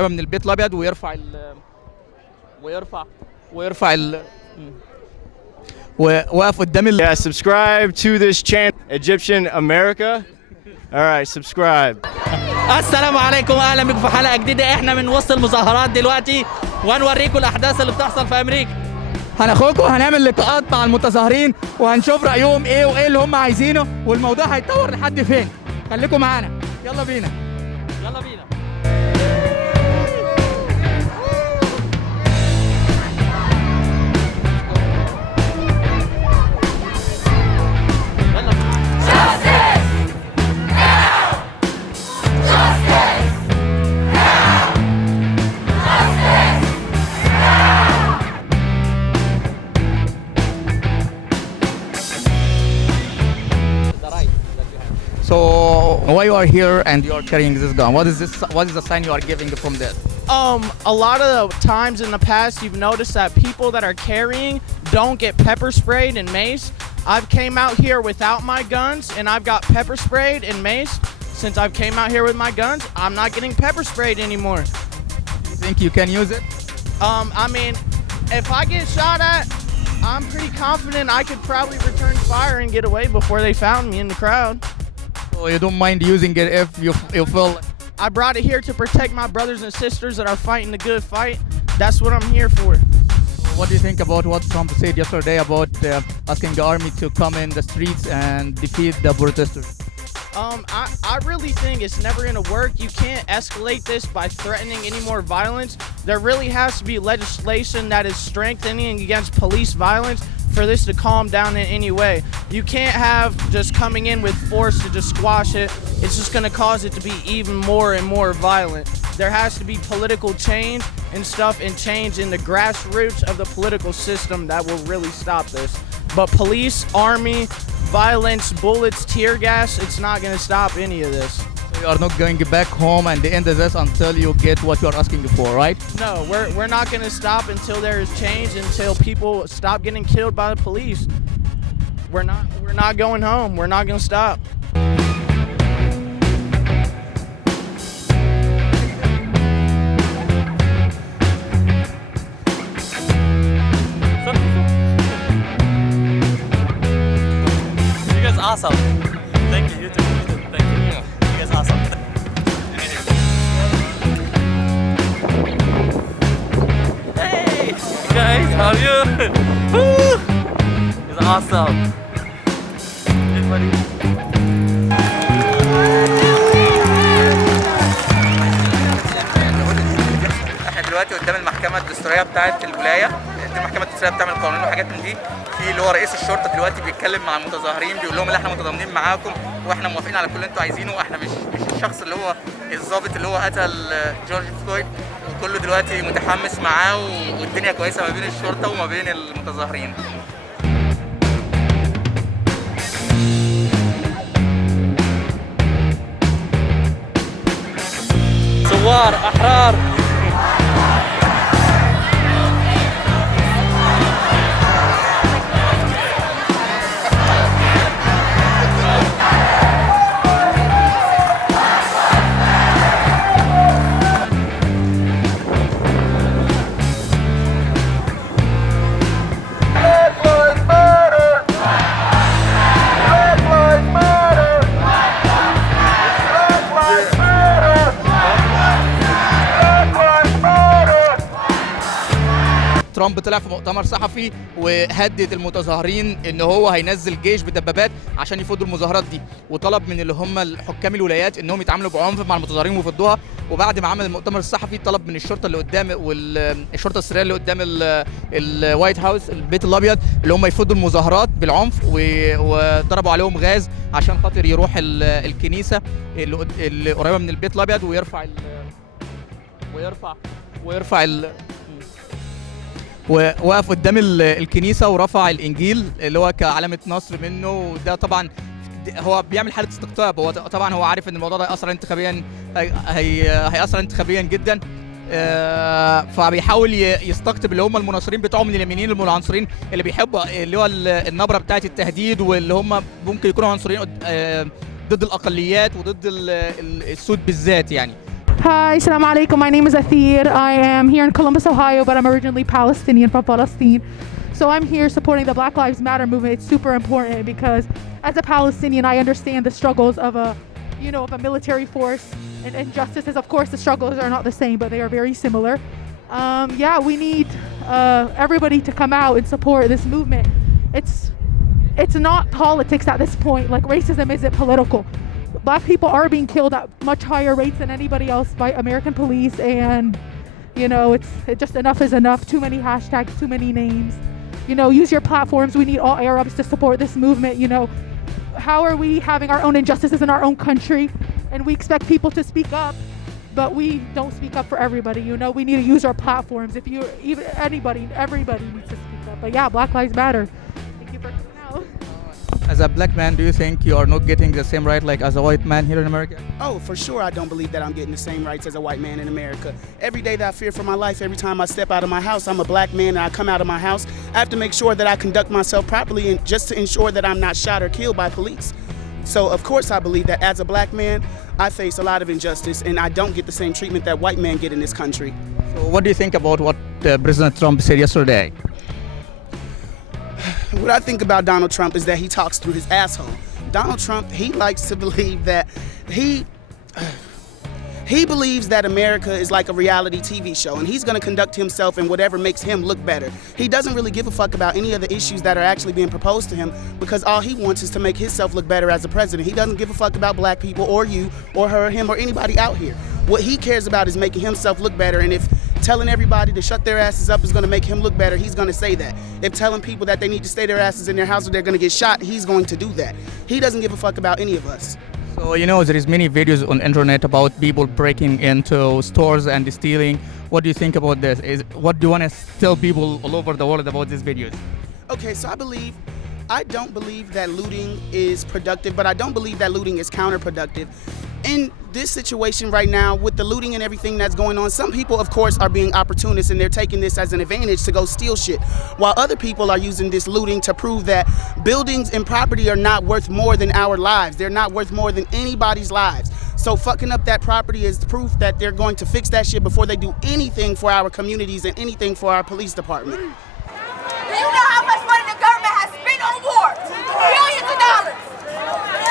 من البيت الابيض ويرفع ويرفع ويرفع وواقف قدام Yeah, subscribe to this channel, Egyptian America. All right, subscribe. السلام عليكم، اهلا بكم في حلقه جديده. احنا من وسط المظاهرات دلوقتي وهنوريكم الاحداث اللي بتحصل في امريكا. هناخدكم، هنعمل لقاءات مع المتظاهرين وهنشوف رايهم ايه وايه اللي هم عايزينه، والموضوع هيتطور لحد فين. خليكم معانا، يلا بينا. يلا بينا. So why you are here and you are carrying this gun? What is this? What is the sign you are giving from this? A lot of the times in the past, you've noticed that people that are carrying don't get pepper sprayed and mace. I've came out here without my guns, and I've got pepper sprayed and mace. Since I've came out here with my guns, I'm not getting pepper sprayed anymore. You think you can use it? I mean, if I get shot at, I'm pretty confident I could probably return fire and get away before they found me in the crowd. So you don't mind using it if you feel. I brought it here to protect my brothers and sisters that are fighting the good fight. That's what I'm here for. What do you think about what Trump said yesterday about asking the army to come in the streets and defeat the protesters? I really think it's never gonna work. You can't escalate this by threatening any more violence. There really has to be legislation that is strengthening against police violence for this to calm down in any way. You can't have just coming in with force to just squash it. It's just gonna cause it to be even more and more violent. There has to be political change and stuff, and change in the grassroots of the political system that will really stop this. But police, army, violence, bullets, tear gas, it's not gonna stop any of this. So you are not going back home and the end of this until you get what you are asking for, right? No, we're not gonna stop until there is change, until people stop getting killed by the police. We're not going home. We're not gonna stop. You guys awesome. Thank you. You too. Thank you. You guys awesome. Hey guys, how are you? Woo! It's awesome. Hey buddy. احنا دلوقتي قدام المحكمه الدستوريه بتاعه الولايه. دي المحكمه الدستوريه بتعمل قوانين وحاجات من دي. في اللي هو رئيس الشرطه دلوقتي بيتكلم مع المتظاهرين، بيقول لهم ان احنا متضامنين معاكم واحنا موافقين على كل اللي انتوا عايزينه، واحنا مش الشخص اللي هو الضابط اللي هو قتل جورج فلويد، وكله دلوقتي متحمس معاه والدنيا كويسه ما بين الشرطه وما بين المتظاهرين. ثوار احرار. ترامب طلع في مؤتمر صحفي وهدد المتظاهرين ان هو هينزل جيش بدبابات عشان يفضوا المظاهرات دي، وطلب من اللي هم حكام الولايات انهم يتعاملوا بعنف مع المتظاهرين ويفضوها. وبعد ما عمل المؤتمر الصحفي طلب من الشرطه اللي قدام والشرطه السريه اللي قدام الوايت هاوس، البيت الابيض، اللي هم يفضوا المظاهرات بالعنف، وضربوا عليهم غاز عشان خاطر يروح الكنيسه اللي قريبه من البيت الابيض ويرفع ووقف قدام الكنيسه ورفع الانجيل اللي هو كعلامه نصر منه. وده طبعا هو بيعمل حاله استقطاب. هو طبعا هو عارف ان الموضوع ده هيأثر انتخابيا، هيأثر انتخابيا جدا. فبيحاول يستقطب اللي هم المناصرين بتوعه من اليمينيين المناصرين اللي بيحبوا اللي هو النبره بتاعه التهديد، واللي هم ممكن يكونوا عنصريين ضد الاقليات وضد السود بالذات يعني. Hi, Assalamu alaikum. My name is Athir. I am here in Columbus, Ohio, but I'm originally Palestinian from Palestine. So I'm here supporting the Black Lives Matter movement. It's super important because as a Palestinian, I understand the struggles of a military force and injustices. Of course, the struggles are not the same, but they are very similar. We need everybody to come out and support this movement. It's not politics at this point. Like, racism isn't political. Black people are being killed at much higher rates than anybody else by American police, and it's just enough is enough. Too many hashtags, too many names. Use your platforms. We need all Arabs to support this movement. How are we having our own injustices in our own country, and we expect people to speak up, but we don't speak up for everybody? We need to use our platforms. Everybody needs to speak up. But yeah, Black Lives Matter. Thank you for coming out. As a black man, do you think you are not getting the same right like as a white man here in America? Oh, for sure, I don't believe that I'm getting the same rights as a white man in America. Every day that I fear for my life, every time I step out of my house, I'm a black man and I come out of my house, I have to make sure that I conduct myself properly and just to ensure that I'm not shot or killed by police. So, of course, I believe that as a black man, I face a lot of injustice and I don't get the same treatment that white men get in this country. So what do you think about what President Trump said yesterday? What I think about Donald Trump is that he talks through his asshole. Donald Trump, he likes to believe that he believes that America is like a reality TV show and he's going to conduct himself in whatever makes him look better. He doesn't really give a fuck about any of the issues that are actually being proposed to him because all he wants is to make himself look better as a president. He doesn't give a fuck about black people or you or her or him or anybody out here. What he cares about is making himself look better, and if telling everybody to shut their asses up is going to make him look better, he's going to say that. If telling people that they need to stay their asses in their house or they're going to get shot, he's going to do that. He doesn't give a fuck about any of us. So there is many videos on internet about people breaking into stores and stealing. What do you think about this? What do you want to tell people all over the world about these videos? Okay, so I don't believe that looting is productive, but I don't believe that looting is counterproductive. In this situation right now, with the looting and everything that's going on, some people, of course, are being opportunists and they're taking this as an advantage to go steal shit, while other people are using this looting to prove that buildings and property are not worth more than our lives. They're not worth more than anybody's lives. So fucking up that property is proof that they're going to fix that shit before they do anything for our communities and anything for our police department. Do you know how much money the government has spent on war? Billions of dollars.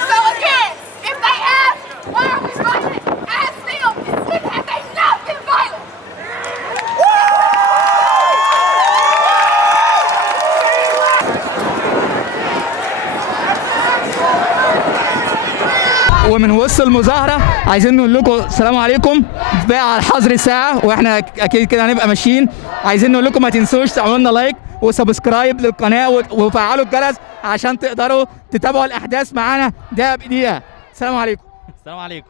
So again, if they ask, why are we fighting? Ask them, when have they not been violent? ومن وسط المظاهرة عايزين نقول لكم السلام عليكم. بقى على حظر ساعة واحنا اكيد كده هنبقى ماشيين. عايزين نقول لكم ما تنسوش تعملوا لنا لايك وسبسكرايب للقناة وفعلوا الجرس عشان تقدروا تتابعوا الأحداث معانا دقيقة بدقيقة. السلام عليكم. السلام عليكم.